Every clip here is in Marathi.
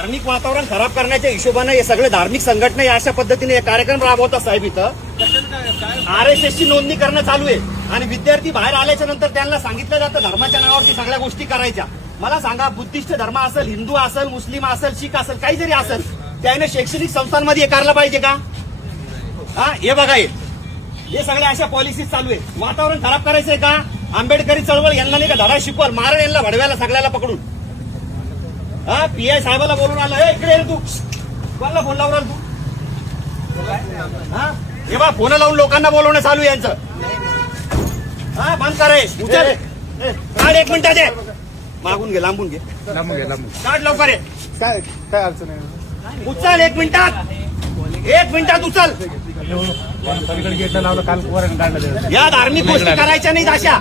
धार्मिक वातावरण खराब करण्याच्या हिशोबाने हे सगळे धार्मिक संघटना या अशा पद्धतीने हे कार्यक्रम राबवतात साहेब. इथं RSSची नोंदणी करणं चालू आहे आणि विद्यार्थी बाहेर आल्याच्या नंतर त्यांना सांगितलं जातं धर्माच्या नावावरती सगळ्या गोष्टी करायच्या. मला सांगा, बुद्धिस्ट धर्म असेल, हिंदू असेल, मुस्लिम असेल, शीख असेल, काही जरी असेल, त्याने शैक्षणिक संस्थांमध्ये हे करायला पाहिजे का? हा, हे बघा, हे सगळ्या अशा पॉलिसी चालू आहे. वातावरण खराब करायचंय का? आंबेडकरी चळवळ यांना नाही का धडा शिकवाल, मारण यांना भडव्याला सगळ्याला पकडून. हा, PI साहेबाला बोलून आलं, इकडे तू कोणाला फोन लावणार तू? हा, हे बा फोन लावून लोकांना बोलवणं चालू आहे यांचं. हा, बंद कराय, उचल काढ, 1 मिनिटात दे, मागून घे, लांबून घे, काढ लवकर, आहे काय काय अडचण आहे? उचल 1 मिनिटात, 1 मिनिटात उचल. गेटला लावलं काल वरण काढलं. या धार्मिक गोष्टी करायच्या नाहीत अशा.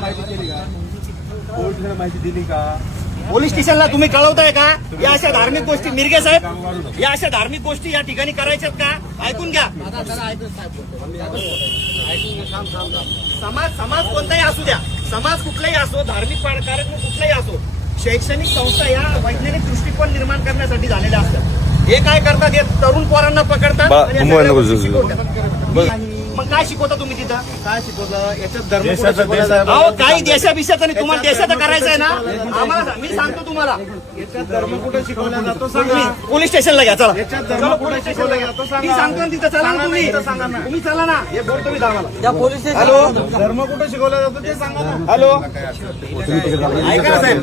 माहिती दिली का? पोलीस स्टेशनला तुम्ही कळवताय का या अशा धार्मिक गोष्टी? मिरगे साहेब, या अशा धार्मिक गोष्टी या ठिकाणी करायच्यात का? ऐकून घ्या. समाज कोणताही असू द्या, समाज कुठलाही असो, धार्मिक कार्यक्रम कुठलाही असो, शैक्षणिक संस्था या वैज्ञानिक दृष्टिकोन निर्माण करण्यासाठी झालेल्या असतात. हे काय करतात, हे तरुण पोरांना पकडतात आणि शिकवतात. मग काय शिकवता तुम्ही तिथं? काय शिकवलं? याच्यात धर्म अहो, काही देशाभिषेक आणि तुम्हाला देशाचं करायचं आहे ना, आम्हाला मी सांगतो तुम्हाला. याच्यात धर्म कुठे शिकवला जातो सांगा. पोलीस स्टेशनला घ्या, चला. याच्यात धर्म कुठे शिकवला जातो मी सांगा. सांगतो ना तिथं, चला ना तुम्ही. सांगा ना. तुम्ही चला ना, हे बोल तुम्ही आम्हाला. हॅलो, धर्म कुठे शिकवला जातो ते सांगा ना. हॅलो, ऐका ना साहेब,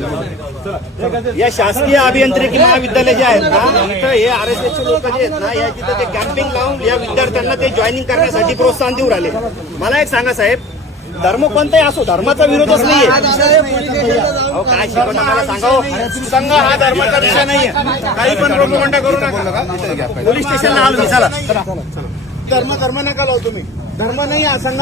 या शासकीय अभियांत्रिकी महाविद्यालय जे आहेत ना, इथं हे RSSचे लोक जे आहेत ना, या तिथं ते कॅम्पिंग लावून या विद्यार्थ्यांना ते जॉईनिंग करण्यासाठी प्रोत्साहन देऊ राहिले. मला एक सांगा साहेब, धर्म कोणताही असो, धर्माचा विरोधच नाहीये. अहो, काय शिकवता मला सांगा. संघ हा धर्माचा विषय नाहीये. काही पण प्रोपगंडा करू नका. पोलीस स्टेशनला आलो मी, चला. धर्म नका लावू तुम्ही. धर्म नाही हा संघ.